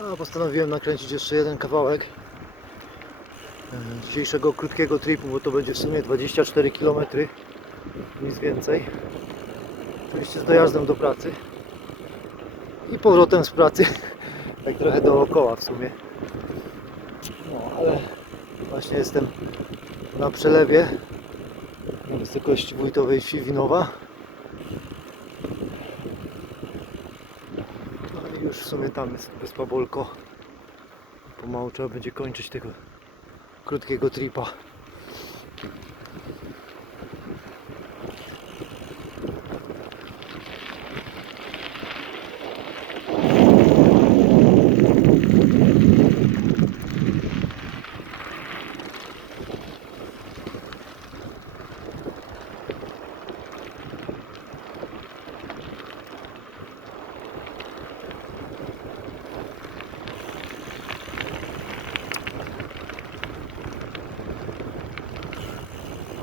A postanowiłem nakręcić jeszcze jeden kawałek e, dzisiejszego krótkiego tripu, bo to będzie w sumie 24 km, nic więcej. Oczywiście z dojazdem do pracy i powrotem z pracy, tak trochę dookoła w sumie. No, ale właśnie jestem na przelewie na wysokości wójtowej Fiwinowa. No i już w sumie tam jest wyspa Bolko. Pomału trzeba będzie kończyć tego krótkiego tripa.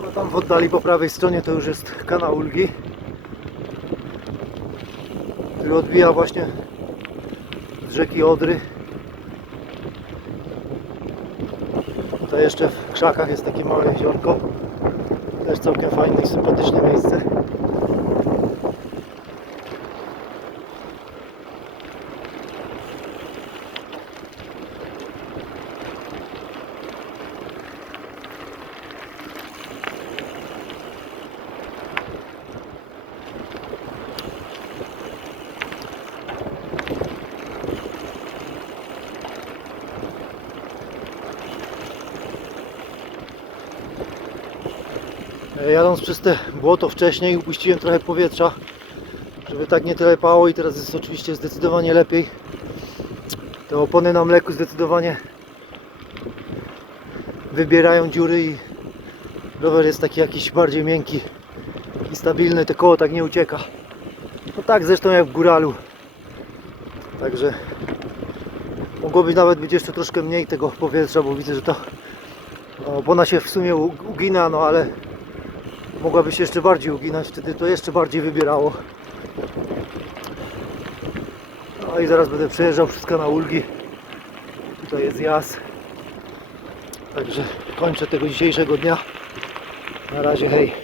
No tam w oddali po prawej stronie to już jest kanał Ulgi, który odbija właśnie z rzeki Odry. Tutaj jeszcze w krzakach jest takie małe jeziorko. Też całkiem fajne i sympatyczne miejsce. Jadąc przez te błoto wcześniej upuściłem trochę powietrza, żeby tak nie telepało i teraz jest oczywiście zdecydowanie lepiej. Te opony na mleku zdecydowanie wybierają dziury i rower jest taki jakiś bardziej miękki i stabilny, te koło tak nie ucieka. No tak zresztą jak w góralu. Także mogło być nawet być jeszcze troszkę mniej tego powietrza, bo widzę, że to no, opona się w sumie ugina, no ale mogłaby się jeszcze bardziej uginać, wtedy to jeszcze bardziej wybierało. No i zaraz będę przejeżdżał przez kanał Ulgi. Tutaj jest jazd. Także kończę tego dzisiejszego dnia. Na razie hej.